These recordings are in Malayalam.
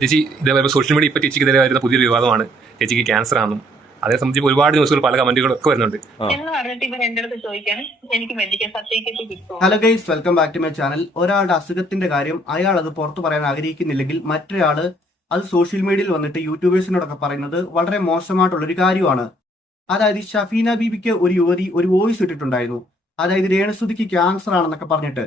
ചേച്ചി ഇതേപോലെ സോഷ്യൽ മീഡിയ ഇപ്പോൾ ചേച്ചിക്ക് ഇതേ വരുന്ന പുതിയൊരു വിവാദമാണ് ചേച്ചിക്ക് ക്യാൻസർ ആണെന്നും അതേ സംബന്ധിച്ച് ഒരുപാട് ന്യൂസുകൾ പല കമന്റുകളൊക്കെ വരുന്നുണ്ട്. Hello guys, welcome back to my channel. ഒരാളുടെ അസുഖത്തിന്റെ കാര്യം അയാൾ അത് പുറത്തു പറയാൻ ആഗ്രഹിക്കുന്നില്ലെങ്കിൽ മറ്റൊരാള് അത് സോഷ്യൽ മീഡിയയിൽ വന്നിട്ട് യൂട്യൂബേഴ്സിനോടൊക്കെ പറയുന്നത് വളരെ മോശമായിട്ടുള്ളൊരു കാര്യമാണ്. അതായത് ഷഫീന ബീബിക്ക് ഒരു യുവതി ഒരു വോയിസ് ഇട്ടിട്ടുണ്ടായിരുന്നു. അതായത് രേണുസുതിക്ക് ക്യാൻസർ ആണെന്നൊക്കെ പറഞ്ഞിട്ട്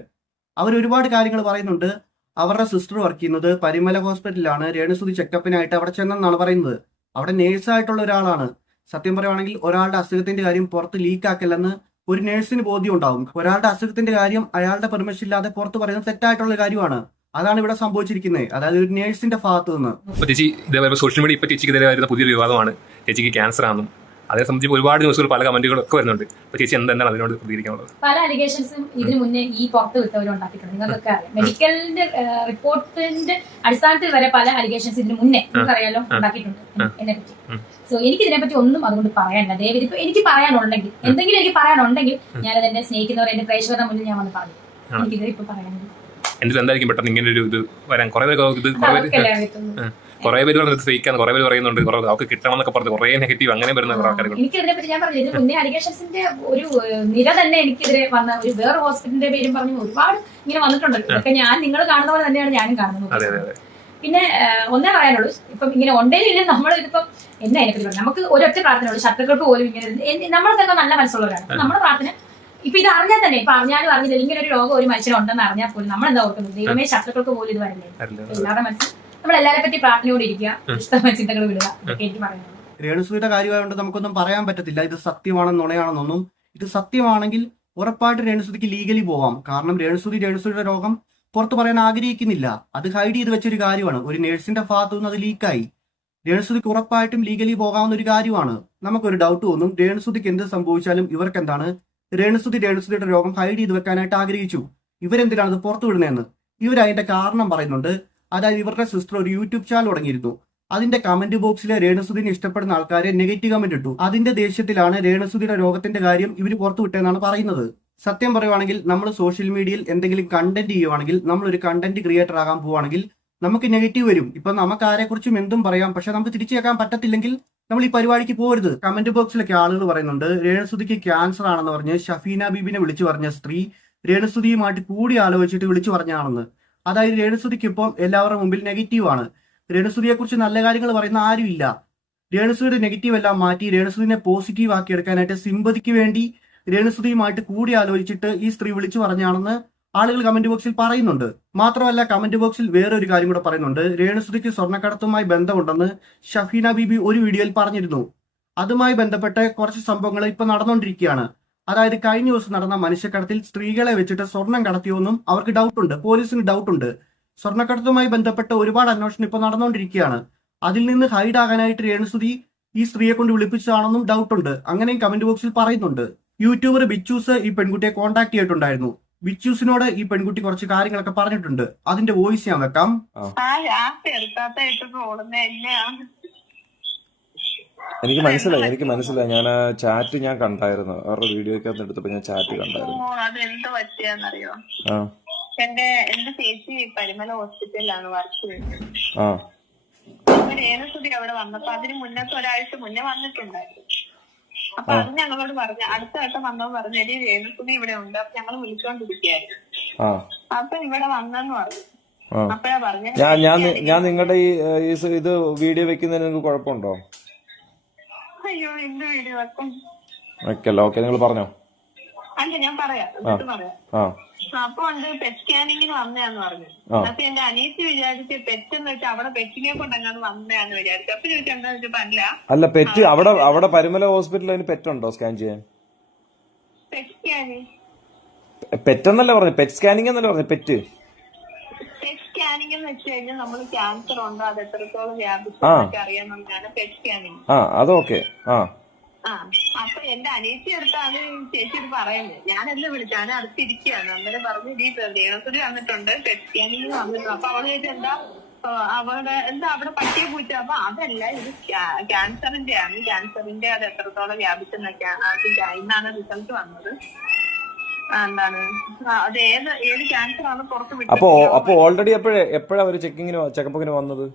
അവർ ഒരുപാട് കാര്യങ്ങൾ പറയുന്നുണ്ട്. അവരുടെ സിസ്റ്റർ വർക്ക് ചെയ്യുന്നത് പരിമല ഹോസ്പിറ്റലിലാണ്. രേണുസുതി ചെക്കപ്പിനായിട്ട് അവിടെ ചെന്നെന്നാണ് പറയുന്നത്. അവിടെ നേഴ്സായിട്ടുള്ള ഒരാളാണ്. സത്യം പറയുവാണെങ്കിൽ ഒരാളുടെ അസുഖത്തിന്റെ കാര്യം പുറത്ത് ലീക്ക് ആക്കില്ലെന്ന് ഒരു നേഴ്സിന് ബോധ്യം ഉണ്ടാവും. ഒരാളുടെ അസുഖത്തിന്റെ കാര്യം അയാളുടെ പെർമിഷൻ ഇല്ലാതെ പുറത്ത് പറയുന്നത് തെറ്റായിട്ടുള്ള കാര്യമാണ്. അതാണ് ഇവിടെ സംഭവിച്ചിരിക്കുന്നത്. അതായത് ഒരു നേഴ്സിന്റെ ഭാഗത്ത് നിന്ന്. ചേച്ചി ഇതേപോലെ സോഷ്യൽ മീഡിയ ഇപ്പോൾ ചേച്ചിക്ക് ഇതേ വരുന്ന പുതിയൊരു വിവാദമാണ് ചേച്ചിക്ക് ക്യാൻസർ ആണെന്നും അതേ സംബന്ധിച്ച് ഒരുപാട് ന്യൂസുകൾ പല കമന്റുകളൊക്കെ വരുന്നുണ്ട്. അപ്പോൾ ചേച്ചി എന്താണ് അതിനോട് പ്രതികരിക്കാനുള്ളത്? പല അലിഗേഷൻസും ഇതിനു മുന്നേ ഈ പുറത്ത് വിട്ടവരുണ്ടാക്കിയിട്ടുണ്ട്. നിങ്ങൾക്കൊക്കെ അറിയാം. മെഡിക്കലിന്റെ റിപ്പോർട്ടിന്റെ അടിസ്ഥാനത്തിൽ വരെ പല അലിഗേഷൻസ് ഇതിന് മുന്നേ നിങ്ങൾക്കറിയാലോ ഉണ്ടാക്കിയിട്ടുണ്ട് എന്നെ പറ്റി. സോ എനിക്ക് ഇതിനെപ്പറ്റി ഒന്നും അതുകൊണ്ട് പറയാനില്ല. ദയവേദി ഇപ്പൊ എനിക്ക് പറയാനുണ്ടെങ്കിൽ എന്തെങ്കിലും എനിക്ക് പറയാനുണ്ടെങ്കിൽ ഞാനത് എന്നെ സ്നേഹിക്കുന്നവർ എന്റെ പ്രേക്ഷകരുടെ മുന്നിൽ ഞാൻ വന്ന് പറഞ്ഞു. എനിക്കിത് ഇപ്പൊ പറയാനുണ്ട്. എന്നിട്ട് എന്തായിരിക്കും പെട്ടെന്ന് ഇങ്ങനെ ഒരു ഇത് വരാൻ കുറെ പേര് പറഞ്ഞത് ഫേക്കാണ്, കുറെ പേര് പറയുന്നുണ്ട് അവർക്ക് കിട്ടണം എന്നൊക്കെ പറഞ്ഞ് കുറെ നെഗറ്റീവ് അങ്ങനെ വരുന്ന ആൾക്കാരുകൾ. എനിക്കിതിനെ പറ്റി ഞാൻ പറഞ്ഞു, ഇതിന് മുന്നേ അലിഗേഷൻസിന്റെ ഒരു നിര തന്നെ എനിക്കെതിരെ വന്ന ഒരു വേറെ ഹോസ്പിറ്റലിന്റെ പേരും പറഞ്ഞു ഒരുപാട് ഇങ്ങനെ വന്നിട്ടുണ്ട്. ഇതൊക്കെ ഞാൻ നിങ്ങൾ കാണുന്ന പോലെ തന്നെയാണ് ഞാനും കാണുന്നത്. പിന്നെ ഒന്നേ പറയാനുള്ളൂ, ഇപ്പം ഇങ്ങനെ ഉണ്ടെങ്കിലും നമ്മൾ ഇതിപ്പം എന്നാ അതിനെപ്പറ്റി പറഞ്ഞു. നമുക്ക് ഒരൊറ്റ പ്രാർത്ഥനയുള്ളൂ, ശത്രുക്കൾക്ക് പോലും ഇങ്ങനെ നമ്മളൊക്കെ നല്ല മനസ്സുള്ളവരാണ്. നമ്മുടെ പ്രാർത്ഥന ഇപ്പൊ ഇത് അറിഞ്ഞാൽ തന്നെ, ഇപ്പൊ അറിഞ്ഞാലും അറിഞ്ഞില്ല, ഇങ്ങനെ ഒരു രോഗം ഒരു മനുഷ്യനുണ്ടെന്ന് അറിഞ്ഞാൽ പോലും നമ്മൾ എന്താ ഓർക്കുന്നത്? ദൈവമേ ശത്രുക്കൾക്ക് പോലും ഇത് വരില്ലേ? എല്ലാവരുടെ മനസ്സിൽ നമ്മൾ എല്ലാവരെ പറ്റി പ്രാർത്ഥനയോടെ ഇരിക്കുക, ഇഷ്ടമായ ചിന്തകൾ വിടുക. എനിക്ക് പറയുന്നത് രേണുസുതിയുടെ കാര്യമായതുകൊണ്ട് നമുക്കൊന്നും പറയാൻ പറ്റത്തില്ല ഇത് സത്യമാണെന്ന് നുണയാണെന്നൊന്നും. ഇത് സത്യമാണെങ്കിൽ ഉറപ്പായിട്ട് രേണുസുതിക്ക് ലീഗലി പോവാം. കാരണം രേണുസുതിയുടെ രോഗം പുറത്തു പറയാൻ ആഗ്രഹിക്കുന്നില്ല. അത് ഹൈഡ് ചെയ്ത് വെച്ചൊരു കാര്യമാണ്. ഒരു നേഴ്സിന്റെ ഭാഗത്തു നിന്ന് അത് ലീക്കായി. രേണുസുതിക്ക് ഉറപ്പായിട്ടും ലീഗലി പോകാവുന്ന ഒരു കാര്യമാണ്. നമുക്കൊരു ഡൗട്ട് തോന്നും, രേണുസുതിക്ക് എന്ത് സംഭവിച്ചാലും ഇവർക്ക് എന്താണ്? രേണുസുതിയുടെ രോഗം ഹൈഡ് ചെയ്ത് വെക്കാനായിട്ട് ആഗ്രഹിച്ചു. ഇവരെന്തിനാണ് ഇത് പുറത്തു വിടുന്നതെന്ന് ഇവരതിന്റെ കാരണം പറയുന്നുണ്ട്. അതായത് ഇവരുടെ സിസ്റ്റർ ഒരു യൂട്യൂബ് ചാനൽ തുടങ്ങിയിരുന്നു. അതിന്റെ കമന്റ് ബോക്സിൽ രേണുസുതിനെ ഇഷ്ടപ്പെടുന്ന ആൾക്കാരെ നെഗറ്റീവ് കമന്റ് ഇട്ടു. അതിന്റെ ദേഷ്യത്തിലാണ് രേണുസുതിയുടെ രോഗത്തിന്റെ കാര്യം ഇവർ പുറത്തു വിട്ടതെന്നാണ് പറയുന്നത്. സത്യം പറയുവാണെങ്കിൽ നമ്മൾ സോഷ്യൽ മീഡിയയിൽ എന്തെങ്കിലും കണ്ടന്റ് ചെയ്യുവാണെങ്കിൽ, നമ്മളൊരു കണ്ടന്റ് ക്രിയേറ്റർ ആകാൻ പോവുകയാണെങ്കിൽ നമുക്ക് നെഗറ്റീവ് വരും. ഇപ്പൊ നമുക്ക് ആരെക്കുറിച്ചും എന്തും പറയാം, പക്ഷെ നമുക്ക് തിരിച്ചു കേൾക്കാൻ പറ്റത്തില്ലെങ്കിൽ നമ്മൾ ഈ പരിപാടിക്ക് പോകരുത്. കമന്റ് ബോക്സിലൊക്കെ ആളുകൾ പറയുന്നുണ്ട് രേണുസുതിക്ക് ക്യാൻസർ ആണെന്ന് പറഞ്ഞ് ഷഫീന ബീബിനെ വിളിച്ചു പറഞ്ഞ സ്ത്രീ രേണുസുതിയുമായിട്ട് കൂടി ആലോചിച്ചിട്ട് വിളിച്ചു പറഞ്ഞാണെന്ന്. അതായത് രേണുസുതിക്ക് ഇപ്പം എല്ലാവരുടെ മുമ്പിൽ നെഗറ്റീവ് ആണ്. രേണുസുതിയെ കുറിച്ച് നല്ല കാര്യങ്ങൾ പറയുന്ന ആരുമില്ല. രേണുസുതിയുടെ നെഗറ്റീവ് എല്ലാം മാറ്റി രേണുസുതിനെ പോസിറ്റീവ് ആക്കി എടുക്കാനായിട്ട് സിമ്പതിക്ക് വേണ്ടി രേണുസുതിയുമായിട്ട് കൂടി ആലോചിച്ചിട്ട് ഈ സ്ത്രീ വിളിച്ചു പറഞ്ഞാണെന്ന് ആളുകൾ കമന്റ് ബോക്സിൽ പറയുന്നുണ്ട്. മാത്രമല്ല കമന്റ് ബോക്സിൽ വേറൊരു കാര്യം കൂടെ പറയുന്നുണ്ട്. രേണുസുതിക്ക് സ്വർണ്ണക്കടത്തുമായി ബന്ധമുണ്ടെന്ന് ഷഫീന ബീബി ഒരു വീഡിയോയിൽ പറഞ്ഞിരുന്നു. അതുമായി ബന്ധപ്പെട്ട് കുറച്ച് സംഭവങ്ങൾ ഇപ്പൊ നടന്നുകൊണ്ടിരിക്കുകയാണ്. അതായത് കഴിഞ്ഞ ദിവസം നടന്ന മനുഷ്യക്കടത്തിൽ സ്ത്രീകളെ വെച്ചിട്ട് സ്വർണം കടത്തിയോന്നും അവർക്ക് ഡൗട്ടുണ്ട്, പോലീസിന് ഡൗട്ടുണ്ട്. സ്വർണ്ണക്കടത്തുമായി ബന്ധപ്പെട്ട് ഒരുപാട് അന്വേഷണം ഇപ്പൊ നടന്നുകൊണ്ടിരിക്കുകയാണ്. അതിൽ നിന്ന് ഹൈഡ് ആകാനായിട്ട് രേണുസുതി ഈ സ്ത്രീയെ കൊണ്ട് വിളിപ്പിച്ചതാണെന്നും ഡൗട്ടുണ്ട്. അങ്ങനെയും കമന്റ് ബോക്സിൽ പറയുന്നുണ്ട്. യൂട്യൂബർ ബിച്ചൂസ് ഈ പെൺകുട്ടിയെ കോൺടാക്ട് ചെയ്തിട്ടുണ്ടായിരുന്നു. ബിച്ചൂസിനോട് ഈ പെൺകുട്ടി കുറച്ച് കാര്യങ്ങളൊക്കെ പറഞ്ഞിട്ടുണ്ട്. അതിന്റെ വോയിസ് ഞാൻ വെക്കാം. എനിക്ക് മനസ്സിലായി ഞാൻ ആ ചാറ്റ് ഞാൻ കണ്ടായിരുന്നു. അവരുടെ വീഡിയോക്കകത്ത് എടുത്തപ്പോ ഞാൻ ചാറ്റ് കണ്ടായിരുന്നു. അതെന്ത് പറ്റിയാന്നറിയോ? എന്റെ ചേച്ചി പരിമല ഹോസ്പിറ്റലിലാണ് വർക്ക് ചെയ്യുന്നത്. രേണുസുതി അവിടെ വന്നപ്പോ അതിന് മുന്നത്തെ ഒരാഴ്ച മുന്നേ വന്നിട്ടുണ്ടായിരുന്നു. അപ്പൊ അത് ഞങ്ങളോട് പറഞ്ഞു, അടുത്ത വട്ടം വന്നപ്പോ പറഞ്ഞു എടി രേണുസുതി ഇവിടെ ഉണ്ട്. അപ്പൊ ഞങ്ങൾ വിളിച്ചോണ്ടിരിക്കുകയായിരുന്നു. അപ്പൊ ഇവിടെ വന്നെന്ന് പറഞ്ഞു. അപ്പഴാ പറഞ്ഞു ഞാൻ നിങ്ങളുടെ ഈ ഇത് വീഡിയോ വെക്കുന്നതിന് നിങ്ങൾക്ക് കുഴപ്പമുണ്ടോ? അയ്യോ എന്ത് വീഡിയോ വെക്കും? ഓക്കെ നിങ്ങൾ പറഞ്ഞോ. അല്ല ഞാൻ പറയാം. അപ്പൊ ഉണ്ട് പെറ്റ് സ്കാനിങ്ങിന് വന്നയാന്ന് പറഞ്ഞു. അപ്പൊ എന്റെ അനിയത്തി വിചാരിച്ച് പെറ്റെന്ന് വെച്ചാൽ അവിടെ പെറ്റിനെ കൊണ്ടങ്ങാന്ന് വന്നയാന്ന് വിചാരിച്ചു. അപ്പൊ ചോദിച്ചാൽ എന്താ വെച്ചപ്പോ അല്ല പെറ്റ് അവിടെ പരിമല ഹോസ്പിറ്റലിൽ അതിന് പെറ്റുണ്ടോ സ്കാൻ ചെയ്യാൻ? പെറ്റ് സ്കാനിങ് പെറ്റെന്നല്ല പറഞ്ഞു, പെറ്റ് സ്കാനിങ് എന്നല്ല പറഞ്ഞു. പെറ്റ് സ്കാനിങ് എന്ന് വെച്ച് കഴിഞ്ഞാൽ നമ്മൾ ക്യാൻസർ ഉണ്ടോ അത് എത്രത്തോളം വ്യാപിച്ചു അറിയാമെന്നാണ് പെറ്റ് സ്കാനിങ്. അതൊക്കെ അപ്പൊ എന്റെ അനിയത്തി അടുത്താണ് ചേച്ചി ഇത് പറയുന്നത്. ഞാനെല്ലാം വിളിച്ചു, ഞാൻ അടുത്തിരിക്കുകയാണ്. അന്നേരം പറഞ്ഞു ഈ രേണുസുതി വന്നിട്ടുണ്ട്, പെറ്റ് സ്കാനിങ് വന്നിട്ടുണ്ട്. അപ്പൊ അവള് ചോദിച്ചു എന്താ അവിടെ പറ്റിയ പൂച്ച? അപ്പൊ അതല്ല, ഇത് ക്യാൻസറിന്റെ ആണ്. ക്യാൻസറിന്റെ അത് എത്രത്തോളം വ്യാപിച്ചെന്നൊക്കെയാണ് ഇന്നാണ് റിസൾട്ട് വന്നത്. എന്താണ് അത് ഏത് ക്യാൻസർ ആണ് പുറത്ത് വിട്ടത്. അപ്പൊ ഓൾറെഡി എപ്പോഴാ ഒരു ചെക്കപ്പിന് വന്നത്?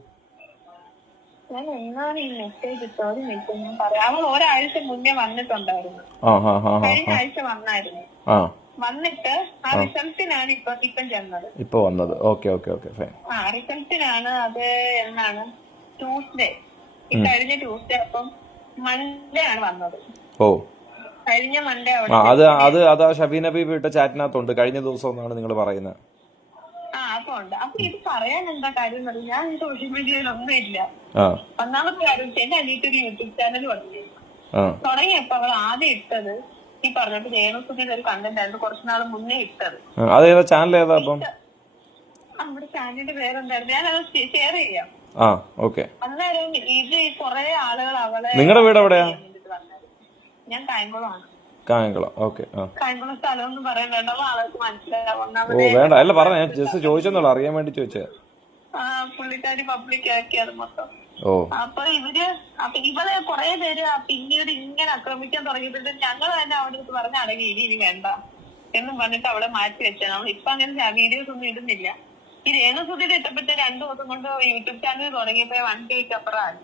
ഞാൻ എന്നാണ് ഈ മെസ്സേജ് ഇട്ടത് ഞാൻ പറയാം. അവൾ ഒരാഴ്ച മുന്നേ വന്നിട്ടുണ്ടായിരുന്നു, കഴിഞ്ഞ ആഴ്ച വന്നായിരുന്നു. വന്നിട്ട് ആ റിസൾട്ടിനാണ് ഇപ്പം ചെന്നത്. ഇപ്പൊ വന്നത്. Okay okay okay fine. റിസൾട്ടിനാണ്. അത് എന്നാണ്? ട്യൂസ്ഡേ, ഈ കഴിഞ്ഞ ട്യൂസ്ഡേ. അപ്പം മൺഡേ ആണ് വന്നത്. ഓ, കഴിഞ്ഞ മൺഡേ അത് ഷബീന ബീബി ഇട്ട ചാറ്റിനകത്തുണ്ട് കഴിഞ്ഞ ദിവസം എന്നാണ് നിങ്ങൾ പറയുന്നത്. അപ്പൊ ഉണ്ട്. അപ്പൊ ഇത് പറയാൻ എന്താ കാര്യം എന്ന് പറഞ്ഞാൽ, ഞാൻ സോഷ്യൽ മീഡിയയിലൊന്നും ഇല്ല. ഒന്നാമത്തെ കാര്യം എന്റെ അനിയത്തൊരു യൂട്യൂബ് ചാനൽ തുടങ്ങിയപ്പോ അവൾ ആദ്യം ഇട്ടത് ഈ പറഞ്ഞിട്ട് രേണുസുധിയുടെ ഒരു കണ്ടന്റ് ആയിരുന്നു, കുറച്ചുനാൾ മുന്നേ ഇട്ടത്. അതേതാ ചാനൽ? ഏതാ അപ്പം? നമ്മുടെ ചാനലിന്റെ പേരെന്തായിരുന്നു? ഞാനത് ഷെയർ ചെയ്യാം. അന്നേരം ഇത് കുറെ ആളുകൾ അവളെ. നിങ്ങളുടെ വീട് എവിടെയാ? ഞാൻ കായംകുളമാണ്. കായംകുളം. ഓക്കെ. കായംകുളം സ്ഥലം ഒന്നും പറയാൻ വേണ്ട, ആളുകൾക്ക് മനസ്സിലാവും. ഓ വേണ്ട, അല്ല പറഞ്ഞ ഞാൻ ജസ്റ്റ് ചോദിച്ചെന്നുള്ളൂ, അറിയാൻ വേണ്ടി ചോദിച്ചേ. പുള്ളിക്കാരി പബ്ലിക് ആക്കിയത് മൊത്തം. അപ്പൊ ഇവളെ കുറെ പേര് പിന്നീട് ഇങ്ങനെ ആക്രമിക്കാൻ തുടങ്ങിയിട്ടുണ്ട്. ഞങ്ങൾ തന്നെ അവിടെ പറഞ്ഞാണെങ്കിൽ ഇനി വേണ്ട എന്നും പറഞ്ഞിട്ട് അവളെ മാറ്റി വെച്ചാണ്. അവൾ ഇപ്പൊ അങ്ങനെ വീഡിയോസ് ഒന്നും ഇടുന്നില്ല. ഈ രേണുസുധിയുടെ ഇഷ്ടപ്പെട്ട് 2 ദിവസം കൊണ്ട് യൂട്യൂബ് ചാനൽ തുടങ്ങിയപ്പോ 1 ഡേക്ക് അപ്പുറമാണ്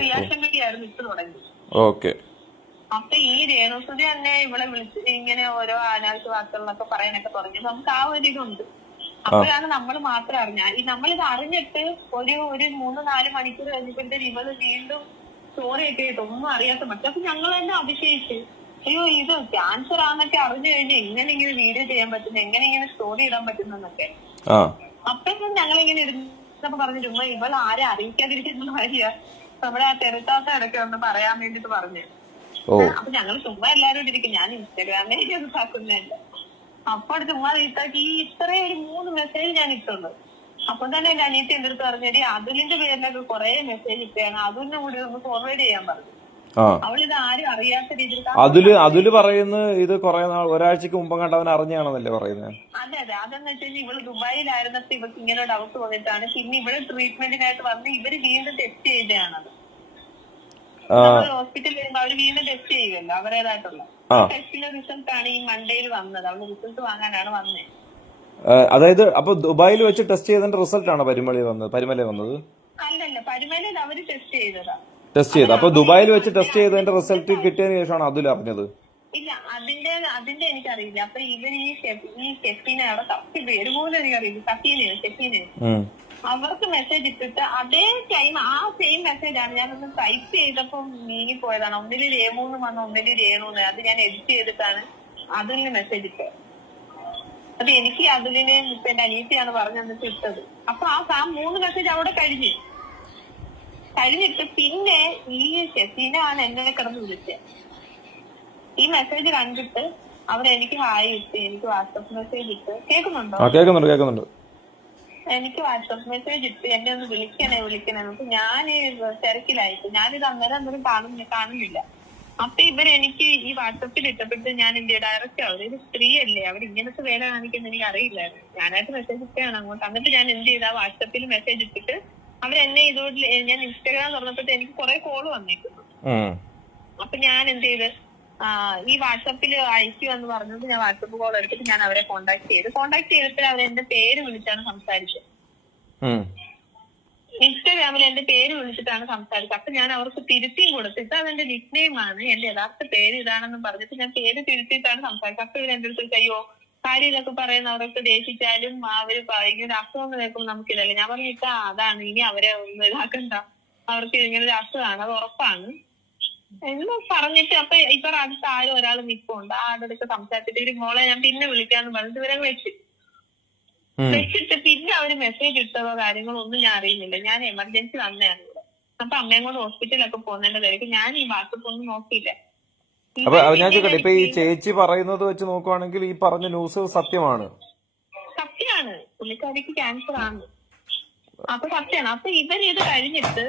റിയാക്ഷൻ വീഡിയോ ആയിരുന്നു ഇട്ട് തുടങ്ങി. അപ്പൊ ഈ രേണുസുധി തന്നെ ഇവളെ വിളിച്ച് ഇങ്ങനെ ഓരോ അനാവശ്യ വാർത്തകളൊക്കെ പറയാനൊക്കെ തുടങ്ങി. നമുക്ക് ആ ഒരു ഇതുണ്ട്. അപ്പോഴാണ് നമ്മൾ മാത്രം അറിഞ്ഞാൽ. നമ്മളിത് അറിഞ്ഞിട്ട് ഒരു 3-4 മണിക്കൂർ കഴിഞ്ഞപ്പോഴത്തേക്ക് ഇവള് വീണ്ടും സ്റ്റോറി ഒക്കെ ആയിട്ട് ഒന്നും അറിയാത്ത മറ്റേ. അപ്പൊ ഞങ്ങൾ തന്നെ അതിശയിച്ച്, അയ്യോ ഇത് ക്യാൻസർ ആണെന്നൊക്കെ അറിഞ്ഞു കഴിഞ്ഞാൽ എങ്ങനെ ഇങ്ങനെ വീഡിയോ ചെയ്യാൻ പറ്റുന്നു, എങ്ങനെ ഇങ്ങനെ സ്റ്റോറി ഇടാൻ പറ്റുന്നൊക്കെ. അപ്പോഴും ഞങ്ങളിങ്ങനെ ഇരുന്നപ്പോ പറഞ്ഞിരുന്നു ഇവൾ ആരെ അറിയിക്കാതിരിക്കുന്ന കാര്യ നമ്മുടെ ആ തെരത്താത്ത ഇടയ്ക്ക് ഒന്ന് പറയാൻ വേണ്ടിട്ട് പറഞ്ഞു. അപ്പൊ ഞങ്ങൾ ചുമ്മാ എല്ലാരും ഇരിക്കും. ഞാൻ ഇൻസ്റ്റാഗ്രാമിൽ ഇതാക്കുന്നില്ല. അപ്പൊ ചുമ്മാ ഈ ഇത്രയും ഒരു 3 മെസ്സേജ് ഞാൻ ഇട്ടുള്ളൂ. അപ്പൊ തന്നെ എന്റെ അനിയത്തി എന്റെ അടുത്ത് പറഞ്ഞിട്ട് അതുലിന്റെ പേരിലൊക്കെ കുറെ മെസ്സേജ് ഇട്ടാണ്, അതുലിനെ കൂടി ഒന്ന് ഫോർവേഡ് ചെയ്യാൻ പറഞ്ഞു. അവളിത് ആരും അറിയാത്ത രീതിയിൽ അതുല് പറയുന്നത് ഇത് കുറെ ഒരാഴ്ചക്ക് മുമ്പ് കണ്ട് അവൻ അറിഞ്ഞാണെന്നല്ലേ പറയുന്നത്? അതെ അതെ. അതെന്ന് വെച്ചാൽ ഇവള് ദുബായിലായിരുന്നപ്പോ ഇവർക്ക് ഇങ്ങനെ ഡൗട്ട് വന്നിട്ടാണ്. പിന്നെ ഇവിടെ ട്രീറ്റ്മെന്റിനായിട്ട് വന്ന് ഇവര് വീണ്ടും ടെസ്റ്റ് ചെയ്തതാണത്. ഹോസ്പിറ്റലിൽ വരുമ്പോ അവര് വീണ്ടും ടെസ്റ്റ് ചെയ്യുമല്ലോ അവരേതായിട്ടുള്ള ടെസ്റ്റിന്റെ റിസൾട്ട് ആണ് ഈ മൺഡേയിൽ വന്നത്. അവള് റിസൾട്ട് വാങ്ങാനാണ് വന്നത്. അതായത് അപ്പൊ ദുബായിൽ വെച്ച് ടെസ്റ്റ് ചെയ്തതിന്റെ റിസൾട്ട് ആണ് പരുമലയിൽ വന്നത്? അല്ലല്ല, പരുമലയിൽ അവര് ടെസ്റ്റ് ചെയ്തതാ. ടെസ്റ്റ് ചെയ്ത് അപ്പൊ ദുബായിൽ വെച്ച് ടെസ്റ്റ് ചെയ്തതിന്റെ റിസൾട്ട് കിട്ടിയതിന് ശേഷമാണ് അതുൽ അറിഞ്ഞത്? ഇല്ല, അതിന്റെ എനിക്കറിയില്ല. അപ്പൊ ഇവർ ഈ ഷെഫീനെ അവിടെ തപ്പി പേര് പോലും എനിക്കറിയില്ല. ഷെഫീനെ അവർക്ക് മെസ്സേജ് ഇട്ടിട്ട് അതേ ടൈം ആ സെയിം മെസ്സേജ് ആണ് ഞാനൊന്ന് ടൈപ്പ് ചെയ്തപ്പോ നീങ്ങി പോയതാണ്. ഒന്നില് രേമൂന്ന് വന്ന് ഒന്നില് രേണൂന്ന്. അത് ഞാൻ എഡിറ്റ് ചെയ്തിട്ടാണ് അതുലിന് മെസ്സേജ് ഇട്ടത്. അത് എനിക്ക് അതുലിന് ഇപ്പൊ എന്റെ അനിയത്തിയാണ് പറഞ്ഞു തന്നിട്ട് ഇട്ടത്. അപ്പൊ ആ 3 മെസ്സേജ് അവിടെ കഴിഞ്ഞിട്ട് പിന്നെ ഈ ഷെഫീനാണ് എന്നെ കിടന്ന് വിളിച്ചത്. ഈ മെസ്സേജ് കണ്ടിട്ട് അവരെനിക്ക് ഹായ് ഇട്ട്, എനിക്ക് വാട്സപ്പ് മെസ്സേജ് ഇട്ട്. കേൾക്കുന്നുണ്ടോ? എനിക്ക് വാട്സപ്പ് മെസ്സേജ് ഇട്ട് എന്നെ ഒന്ന് വിളിക്കണേ. അപ്പൊ ഞാൻ തിരക്കിലായിട്ട് ഞാനിത് അന്നേരം കാണുന്നില്ല. അപ്പൊ ഇവരെനിക്ക് ഈ വാട്സപ്പിൽ ഇട്ടപ്പെട്ട് ഞാൻ എന്റെ ഡയറക്റ്റ് അവരൊരു സ്ത്രീയല്ലേ, അവർ ഇങ്ങനത്തെ വേല കാണിക്കുന്ന എനിക്ക് അറിയില്ലായിരുന്നു. ഞാനായിട്ട് മെസ്സേജ് ഇട്ടാണ് അങ്ങോട്ട്. എന്നിട്ട് ഞാൻ എന്ത് ചെയ്താ വാട്സപ്പിൽ മെസ്സേജ് ഇട്ടിട്ട് അവരെന്നെ ഇതോട്ട് ഞാൻ ഇൻസ്റ്റാഗ്രാം തുറന്നപ്പോഴത്തെ എനിക്ക് കുറെ കോള് വന്നേക്കുന്നു. അപ്പൊ ഞാൻ എന്ത് ചെയ്ത് ഈ വാട്സപ്പിൽ അയക്കുമെന്ന് പറഞ്ഞത് ഞാൻ വാട്സപ്പ് കോൾ എടുത്തിട്ട് ഞാൻ അവരെ കോണ്ടാക്ട് ചെയ്തിട്ട് അവരെന്റെ പേര് വിളിച്ചാണ് സംസാരിച്ചത്. ഇൻസ്റ്റാഗ്രാമിൽ എന്റെ പേര് വിളിച്ചിട്ടാണ് സംസാരിച്ചത്. അപ്പൊ ഞാൻ അവർക്ക് തിരുത്തിയും കൊടുത്തിട്ട് അതെന്റെ നിക് നെയിം ആണ്, എന്റെ യഥാർത്ഥ പേര് ഇതാണെന്ന് പറഞ്ഞിട്ട് ഞാൻ പേര് തിരുത്തിയിട്ടാണ് സംസാരിച്ചത്. അപ്പൊ ഇവരെന്റെ അടുത്ത് അയ്യോ കാര്യം ഇതൊക്കെ പറയുന്നവരൊക്കെ ദേശിച്ചാലും അവര് ഇങ്ങനെ അസുഖം ഒന്ന് കേൾക്കുമ്പോൾ നമുക്കില്ലല്ലോ. ഞാൻ പറഞ്ഞിട്ടാ അതാണ്, ഇനി അവരെ ഒന്നും ഇതാക്കണ്ട, അവർക്ക് ഇങ്ങനെ ഒരു അസുഖമാണ്, അത് ഉറപ്പാണ് എന്ന് പറഞ്ഞിട്ട്. അപ്പൊ ഇവർ അടുത്ത ആരും ഒരാൾ നിൽപ്പുണ്ട്. ആരുടെ അടുത്ത് സംസാരിച്ചിട്ട് ഇവര് മോളെ ഞാൻ പിന്നെ വിളിക്കാന്ന് പറഞ്ഞിട്ട് ഇവരെ വെച്ചിട്ട് പിന്നെ അവര് മെസ്സേജ് ഇട്ടതോ കാര്യങ്ങളോ ഒന്നും ഞാൻ അറിയുന്നില്ല. ഞാൻ എമർജൻസി വന്നതാണ് ഇവിടെ. അപ്പൊ അമ്മയും കൊണ്ട് ഹോസ്പിറ്റലൊക്കെ പോകുന്നതിന്റെ തിരക്ക് ഞാൻ ഈ വാട്സപ്പ് ഒന്നും നോക്കിയില്ല. അപ്പൊ ഞാൻ ചോദിക്കട്ടെ, ഇപ്പൊ ഈ ചേച്ചി പറയുന്നത് വെച്ച് നോക്കുവാണെങ്കിൽ ഈ പറഞ്ഞ ന്യൂസ് സത്യമാണ്? പുള്ളിക്കാരിക്ക് ക്യാൻസർ ആണ്. അപ്പൊ സത്യമാണ്. അപ്പൊ ഇവരിത് കഴിഞ്ഞിട്ട്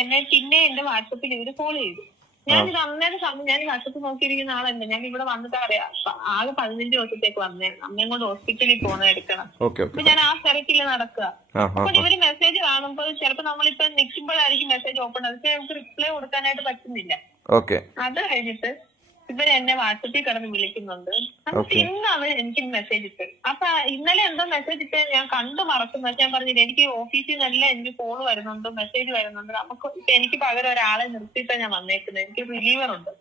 എന്നെ പിന്നെ എന്റെ വാട്സപ്പിൽ ഇവര് കോൾ ചെയ്തു. ഞാനിത് അന്നേരം സമയം ഞാൻ വാട്സപ്പ് നോക്കിയിരിക്കുന്ന ആളല്ല. ഞാൻ ഇവിടെ വന്നിട്ട് അറിയാം ആകെ 15 ദിവസത്തേക്ക് വന്നേ. അമ്മയും കൊണ്ട് ഹോസ്പിറ്റലിൽ പോകണം, എടുക്കണം. അപ്പൊ ഞാൻ ആ തിരക്കില് നടക്കുക. അപ്പൊ ഇവര് മെസ്സേജ് കാണുമ്പോൾ ചിലപ്പോ നമ്മളിപ്പോ നിൽക്കുമ്പോഴായിരിക്കും മെസ്സേജ് ഓപ്പൺ. അതൊക്കെ നമുക്ക് റിപ്ലൈ കൊടുക്കാനായിട്ട് പറ്റുന്നില്ല. അത് കഴിഞ്ഞിട്ട് ഇവരെന്നെ വാട്സപ്പിൽ കിടന്ന് വിളിക്കുന്നുണ്ട്. എന്നിട്ട് ഇന്ന് അവർ എനിക്ക് മെസ്സേജ് ഇട്ട്. അപ്പൊ ഇന്നലെ എന്തോ മെസ്സേജ് ഇട്ട് ഞാൻ കണ്ടു മറക്കുന്നു. ഞാൻ പറഞ്ഞില്ല, എനിക്ക് ഓഫീസിൽ നിന്നല്ല എനിക്ക് കോൾ വരുന്നുണ്ട്, മെസ്സേജ് വരുന്നുണ്ട്. നമുക്ക് ഇപ്പൊ എനിക്ക് പകരം ഒരാളെ നിർത്തിയിട്ടാ ഞാൻ വന്നേക്കുന്നത്. എനിക്ക് റിലീവർ ഉണ്ട്.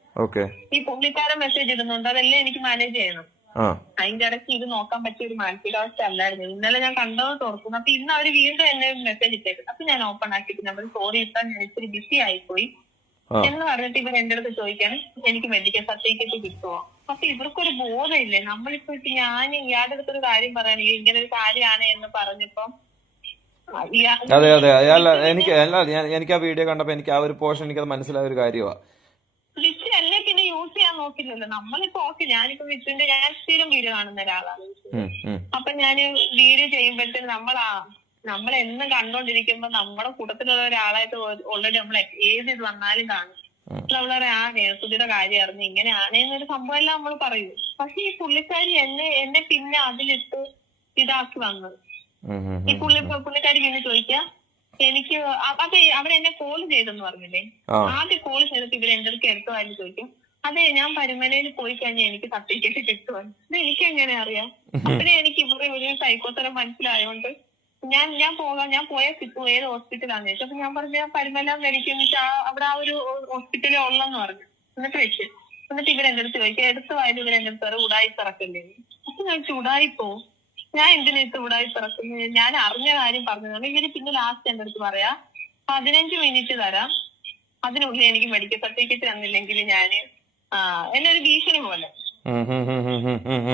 ഈ പുള്ളിക്കാരൻ മെസ്സേജ് ഇടുന്നുണ്ട്, അതെല്ലാം എനിക്ക് മാനേജ് ചെയ്യണം. അതിന്റെ ഇടയ്ക്ക് ഇത് നോക്കാൻ പറ്റിയ ഒരു മാനസികാവസ്ഥ അല്ലായിരുന്നു. ഇന്നലെ ഞാൻ കണ്ടത് തുറക്കുന്നു. അപ്പൊ ഇന്ന് അവര് വീണ്ടും എന്നെ മെസ്സേജ് ഇട്ടേക്കും. അപ്പൊ ഞാൻ ഓപ്പൺ ആക്കിയിട്ട് നമ്മൾ സോറി ഇട്ടാൽ ഞാൻ ഇത്തിരി ബിസി ആയിപ്പോയി എന്ന് പറഞ്ഞിട്ട് ഇവർ എന്റെ അടുത്ത് ചോദിക്കാൻ എനിക്ക് മെഡിക്കൽ സർട്ടിഫിക്കറ്റ് കിട്ടുമോ. അപ്പൊ ഇവർക്കൊരു ബോധമില്ലേ. നമ്മളിപ്പോ ഞാൻ ഇയാളുടെ അടുത്തൊരു കാര്യം പറയുകയാണെങ്കിൽ ഇങ്ങനെ ഒരു കാര്യമാണ് എന്ന് പറഞ്ഞപ്പോ അതെ എനിക്ക് ആ വീഡിയോ കണ്ടപ്പോ എനിക്ക് ആ ഒരു പോർഷൻ എനിക്കത് മനസ്സിലായ ഒരു കാര്യമാണ്. വിച്ച് അല്ലേ പിന്നെ യൂസ് ചെയ്യാൻ നോക്കില്ലല്ലോ. നമ്മളിപ്പോ ഓക്കെ, ഞാനിപ്പോ വിച്ചിന്റെ ഞാൻ സ്ഥിരം വീഡിയോ കാണുന്ന ഒരാളാണ്. അപ്പൊ ഞാൻ വീഡിയോ ചെയ്യുമ്പോഴത്തേക്ക് നമ്മൾ എന്ന് കണ്ടോണ്ടിരിക്കുമ്പോ നമ്മുടെ കൂട്ടത്തിലുള്ള ഒരാളായിട്ട് ഓൾറെഡി നമ്മൾ ഏത് ഇത് വന്നാലും കാണും. നമ്മളെ ആ നേഴ്സുതിയുടെ കാര്യം അറിഞ്ഞ് ഇങ്ങനെയാണെന്നൊരു സംഭവം എല്ലാം നമ്മൾ പറയൂ. പക്ഷെ ഈ പുള്ളിക്കാരി എന്നെ പിന്നെ അതിലിട്ട് ഇതാക്കി വന്നത്. ഈ പുള്ളിക്കാരി പിന്നെ ചോദിക്കാം എനിക്ക് അപ്പൊ അവരെന്നെ കോൾ ചെയ്തെന്ന് പറഞ്ഞില്ലേ, ആദ്യം കോൾ ചെയ്തിട്ട് ഇവർ എന്റെ അടുത്ത് എടുത്തുവായിരുന്നു ചോദിക്കും. അതെ, ഞാൻ പരുമലയിൽ പോയി കഴിഞ്ഞാൽ എനിക്ക് സർട്ടിഫിക്കറ്റ് കിട്ടുവാൻ. ഇത് എനിക്ക് എങ്ങനെ അറിയാം? അപ്പഴേ എനിക്ക് ഇവിടെ ഒരു സൈക്കോത്തരം മനസ്സിലായോണ്ട് ഞാൻ പോയാൽ കിട്ടും ഏത് ഹോസ്പിറ്റലാന്ന് ചോദിച്ചു. അപ്പൊ ഞാൻ പറഞ്ഞു പരുമല മെഡിക്കൽ അവിടെ ആ ഒരു ഹോസ്പിറ്റലേ ഉള്ളെന്ന് പറഞ്ഞു. എന്നിട്ട് ഇവരെന്റെ അടുത്ത് ചോദിക്കുക, എടുത്തുവായാലും ഇവരെന്റെ അടുത്ത് ഉടായി പിറക്കല്ലേ. അപ്പൊ ഞാൻ ചൂടായിപ്പോ ഞാൻ എന്തിനാ ഉടായി പിറക്കുന്നത്? ഞാൻ അറിഞ്ഞ കാര്യം പറഞ്ഞതാണ്. ഇവര് പിന്നെ ലാസ്റ്റ് എന്റെ അടുത്ത് പറയാ 15 മിനിറ്റ് തരാം, അതിനുള്ളിൽ എനിക്ക് മെഡിക്കൽ സർട്ടിഫിക്കറ്റ് തന്നില്ലെങ്കിൽ ഞാൻ എന്നെ ഒരു ഭീഷണി പോലെ.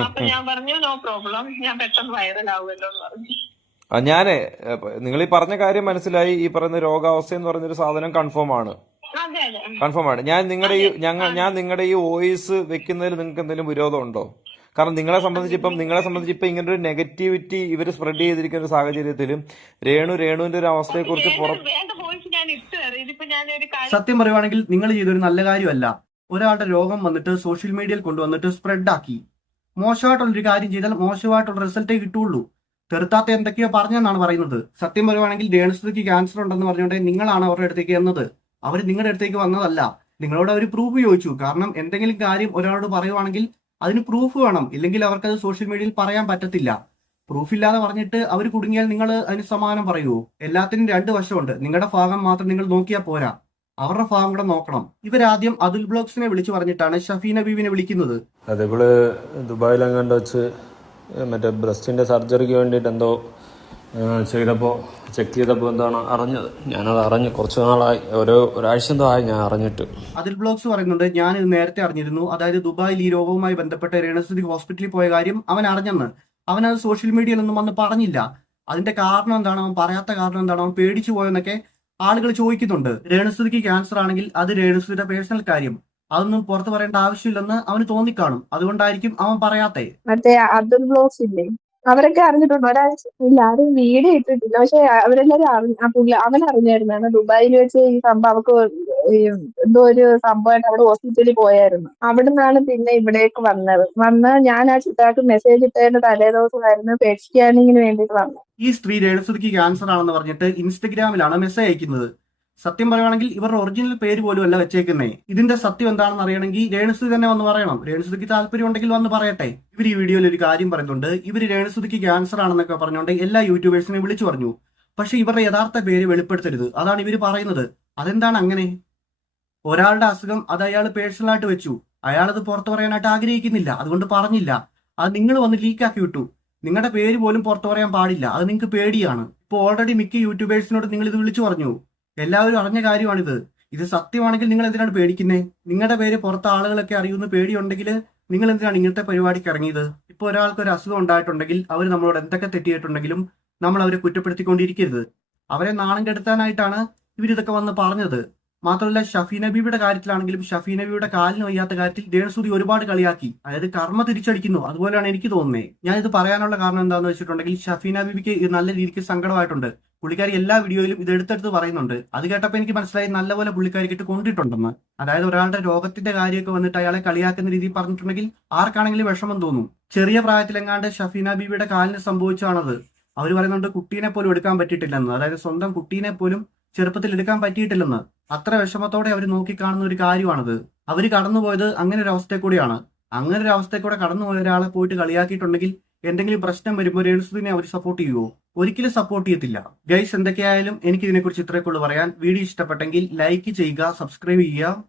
അപ്പൊ ഞാൻ പറഞ്ഞു നോ പ്രോബ്ലം, ഞാൻ പെട്ടെന്ന് വൈറൽ ആവുമല്ലോ എന്ന് പറഞ്ഞു. നിങ്ങൾ ഈ പറഞ്ഞ കാര്യം മനസ്സിലായി. ഈ പറയുന്ന രോഗാവസ്ഥ എന്ന് പറഞ്ഞൊരു സാധനം കൺഫേം ആണ്. ഞാൻ നിങ്ങളുടെ ഈ വോയിസ് വെക്കുന്നതിൽ നിങ്ങൾക്ക് എന്തെങ്കിലും വിരോധം ഉണ്ടോ? കാരണം നിങ്ങളെ സംബന്ധിച്ച് ഇപ്പൊ ഇങ്ങനെ ഒരു നെഗറ്റിവിറ്റി ഇവർ സ്പ്രെഡ് ചെയ്തിരിക്കുന്ന ഒരു സാഹചര്യത്തിലും രേണുവിന്റെ ഒരു അവസ്ഥയെ കുറിച്ച് സത്യം പറയുവാണെങ്കിൽ നിങ്ങൾ ചെയ്തൊരു നല്ല കാര്യമല്ല. ഒരാളുടെ രോഗം വന്നിട്ട് സോഷ്യൽ മീഡിയയിൽ കൊണ്ടുവന്നിട്ട് സ്പ്രെഡ് ആക്കി. മോശമായിട്ടുള്ളൊരു കാര്യം ചെയ്താൽ മോശമായിട്ടുള്ള റിസൾട്ടേ കിട്ടുള്ളൂ. തെറുത്താത്ത എന്തൊക്കെയോ പറഞ്ഞെന്നാണ് പറയുന്നത്. സത്യം പറയുവാണെങ്കിൽ രേണുസുതിക്ക് ക്യാൻസർ ഉണ്ടെന്ന് പറഞ്ഞുകൊണ്ട് നിങ്ങളാണ് അവരുടെ അടുത്തേക്ക് എന്നത്. അവർ നിങ്ങളുടെ അടുത്തേക്ക് വന്നതല്ല. നിങ്ങളോട് അവർ പ്രൂഫ് ചോദിച്ചു. കാരണം എന്തെങ്കിലും കാര്യം ഒരാളോട് പറയുവാണെങ്കിൽ അതിന് പ്രൂഫ് വേണം, ഇല്ലെങ്കിൽ അവർക്കത് സോഷ്യൽ മീഡിയയിൽ പറയാൻ പറ്റത്തില്ല. പ്രൂഫില്ലാതെ പറഞ്ഞിട്ട് അവർ കുടുങ്ങിയാൽ നിങ്ങൾ അതിന് സമാധാനം പറയുമോ? എല്ലാത്തിനും 2 വശമുണ്ട്. നിങ്ങളുടെ ഭാഗം മാത്രം നിങ്ങൾ നോക്കിയാൽ പോരാ, അവരുടെ ഭാഗം കൂടെ നോക്കണം. ഇവരാദ്യം അതുൽ ബ്ലോഗ്സിനെ വിളിച്ചു പറഞ്ഞിട്ടാണ് ഷഫീന ബീവിനെ വിളിക്കുന്നത്. അതെ, ഇവള് ദുബായിലെങ്ങാണ്ട് വെച്ച് മറ്റേ ബ്രസ്റ്റിന്റെ സർജറിക്ക് വേണ്ടിയിട്ട് എന്തോ ചെക്ക് ചെയ്തപ്പോൾ എന്താണ് അറിഞ്ഞത്. ഞാനത് അറിഞ്ഞ് കുറച്ച് നാളായി, ഒരാഴ്ച എന്തോ ആയി ഞാൻ അറിഞ്ഞിട്ട്. അതിൽ ബ്ലോഗ്സ് പറയുന്നുണ്ട്, ഞാൻ ഇത് നേരത്തെ അറിഞ്ഞിരുന്നു. അതായത് ദുബായിൽ ഈ രോഗവുമായി ബന്ധപ്പെട്ട രേണുസുതി ഹോസ്പിറ്റലിൽ പോയ കാര്യം അവൻ അറിഞ്ഞെന്ന്. അവനത് സോഷ്യൽ മീഡിയയിലൊന്നും വന്ന് പറഞ്ഞില്ല. അതിന്റെ കാരണം എന്താണ്, അവൻ പറയാത്ത കാരണം എന്താണ്, അവൻ പേടിച്ചു പോയെന്നൊക്കെ ആളുകൾ ചോദിക്കുന്നുണ്ട്. രേണുസുതിക്ക് ക്യാൻസർ ആണെങ്കിൽ അത് രേണുസുതിയുടെ പേഴ്സണൽ കാര്യം, അതൊന്നും പുറത്ത് പറയേണ്ട ആവശ്യമില്ലെന്ന് അവന് തോന്നിക്കാണും. അതുകൊണ്ടായിരിക്കും അവൻ പറയാത്തെ. മറ്റേ അതുൽ ബ്ലോഗ്സ് ഇല്ലേ, അവരൊക്കെ അറിഞ്ഞിട്ടുണ്ട്. ഒരാഴ്ച ഇല്ല, ആരും വീഡിയോ ഇട്ടിട്ടില്ല. പക്ഷെ അവരെല്ലാരും അവൻ അറിഞ്ഞായിരുന്നു. ദുബായിൽ വെച്ച് ഈ സംഭവം അവർക്ക് എന്തോ ഒരു സംഭവമായിട്ട് അവിടെ ഹോസ്പിറ്റലിൽ പോയായിരുന്നു. അവിടെ നിന്നാണ് പിന്നെ ഇവിടേക്ക് വന്ന് ഞാൻ ആ ചിത്രക്ക് മെസ്സേജ് ഇട്ടതിന്റെ തലേ ദിവസമായിരുന്നു പെറ്റ് സ്കാനിങ്ങിന് വേണ്ടിയിട്ട് വന്നത്. ഈ സ്ത്രീ രേണുസുതിക്ക് ക്യാൻസർ ആണെന്ന് പറഞ്ഞിട്ട് ഇൻസ്റ്റഗ്രാമിലാണ് മെസ്സേജ് അയക്കുന്നത്. സത്യം പറയുവാണെങ്കിൽ ഇവരുടെ ഒറിജിനൽ പേര് പോലും അല്ല വെച്ചേക്കുന്നേ. ഇതിന്റെ സത്യം എന്താണെന്ന് അറിയണമെങ്കിൽ രേണുസുതി തന്നെ വന്ന് പറയണം. രേണുസുതിക്ക് താല്പര്യം ഉണ്ടെങ്കിൽ വന്ന് പറയട്ടെ. ഇവർ ഈ വീഡിയോയിൽ ഒരു കാര്യം പറയുന്നുണ്ട്. ഇവർ രേണുസുതിക്ക് ക്യാൻസർ ആണെന്നൊക്കെ പറഞ്ഞുകൊണ്ട് എല്ലാ യൂട്യൂബേഴ്സിനെയും വിളിച്ചു പറഞ്ഞു. പക്ഷെ ഇവരുടെ യഥാർത്ഥ പേര് വെളിപ്പെടുത്തരുത്, അതാണ് ഇവർ പറയുന്നത്. അതെന്താണ് അങ്ങനെ? ഒരാളുടെ അസുഖം അത് അയാൾ പേഴ്സണലായിട്ട് വെച്ചു, അയാളത് പുറത്തു പറയാനായിട്ട് ആഗ്രഹിക്കുന്നില്ല, അതുകൊണ്ട് പറഞ്ഞില്ല. അത് നിങ്ങൾ വന്ന് ലീക്കാക്കി വിട്ടു. നിങ്ങളുടെ പേര് പോലും പുറത്തു പറയാൻ പാടില്ല, അത് നിങ്ങൾക്ക് പേടിയാണ്. ഇപ്പോൾ ഓൾറെഡി മിക്ക യൂട്യൂബേഴ്സിനോട് നിങ്ങൾ ഇത് വിളിച്ചു പറഞ്ഞു. എല്ലാവരും അറിഞ്ഞ കാര്യമാണിത്. ഇത് സത്യമാണെങ്കിൽ നിങ്ങൾ എന്തിനാണ് പേടിക്കുന്നത്? നിങ്ങളുടെ പേര് പുറത്ത് ആളുകളൊക്കെ അറിയുന്ന പേടിയുണ്ടെങ്കിൽ നിങ്ങൾ എന്തിനാണ് ഇങ്ങനത്തെ പരിപാടിക്ക് ഇറങ്ങിയത്? ഇപ്പൊ ഒരാൾക്ക് ഒരു അസുഖം ഉണ്ടായിട്ടുണ്ടെങ്കിൽ അവർ നമ്മളോട് എന്തൊക്കെ തെറ്റിയിട്ടുണ്ടെങ്കിലും നമ്മൾ അവരെ കുറ്റപ്പെടുത്തിക്കൊണ്ടിരിക്കരുത്. അവരെ നാണം കെടുത്താനായിട്ടാണ് ഇവരിതൊക്കെ വന്ന് പറഞ്ഞത്. മാത്രമല്ല ഷഫീന ബീവിയുടെ കാര്യത്തിലാണെങ്കിലും ഷഫീന ബീവിയുടെ കാലിന് വയ്യാത്ത കാര്യത്തിൽ രേണുസുതി ഒരുപാട് കളിയാക്കി. അതായത് കർമ്മ തിരിച്ചടിക്കുന്നു. അതുപോലെയാണ് എനിക്ക് തോന്നുന്നത്. ഞാൻ ഇത് പറയാനുള്ള കാരണം എന്താണെന്ന് വെച്ചിട്ടുണ്ടെങ്കിൽ ഷഫീന ബീവിക്ക് ഇത് നല്ല രീതിക്ക് സങ്കടമായിട്ടുണ്ട്. പുള്ളിക്കാരി എല്ലാ വീഡിയോയിലും ഇത് എടുത്തെടുത്ത് പറയുന്നുണ്ട്. അത് കേട്ടപ്പോൾ എനിക്ക് മനസ്സിലായി നല്ലപോലെ പുള്ളിക്കാരിക്കിട്ട് കൊണ്ടിട്ടുണ്ടെന്ന്. അതായത് ഒരാളുടെ രോഗത്തിന്റെ കാര്യമൊക്കെ വന്നിട്ട് അയാളെ കളിയാക്കുന്ന രീതിയിൽ പറഞ്ഞിട്ടുണ്ടെങ്കിൽ ആർക്കാണെങ്കിലും വിഷമം തോന്നും. ചെറിയ പ്രായത്തിലെങ്ങാണ്ട് ഷഫീന ബീവിയുടെ കാലിന് സംഭവിച്ചാണത്. അവർ പറയുന്നുണ്ട് കുട്ടീനെ പോലും എടുക്കാൻ പറ്റിയിട്ടില്ലെന്ന്. അതായത് സ്വന്തം കുട്ടീനെ പോലും ചെറുപ്പത്തിൽ എടുക്കാൻ പറ്റിയിട്ടില്ലെന്ന്. അത്ര വിഷമത്തോടെ അവർ നോക്കിക്കാണുന്ന ഒരു കാര്യമാണത്. അവർ കടന്നുപോയത് അങ്ങനെ ഒരു അവസ്ഥയിൽ കൂടിയാണ്. അങ്ങനെ ഒരു അവസ്ഥയിൽ കൂടെ കടന്നുപോയ ഒരാളെ പോയിട്ട് കളിയാക്കിയിട്ടുണ്ടെങ്കിൽ എന്തെങ്കിലും പ്രശ്നം വരുമ്പോൾ രേണുസുദിനെ അവർ സപ്പോർട്ട് ചെയ്യുമോ? ഒരിക്കലും സപ്പോർട്ട് ചെയ്യത്തില്ല. ഗൈസ്, എന്തൊക്കെയായാലും എനിക്ക് ഇതിനെക്കുറിച്ച് ഇത്രയൊക്കെ ഉള്ളൂ പറയാൻ. വീഡിയോ ഇഷ്ടപ്പെട്ടെങ്കിൽ ലൈക്ക് ചെയ്യുക, സബ്സ്ക്രൈബ് ചെയ്യുക.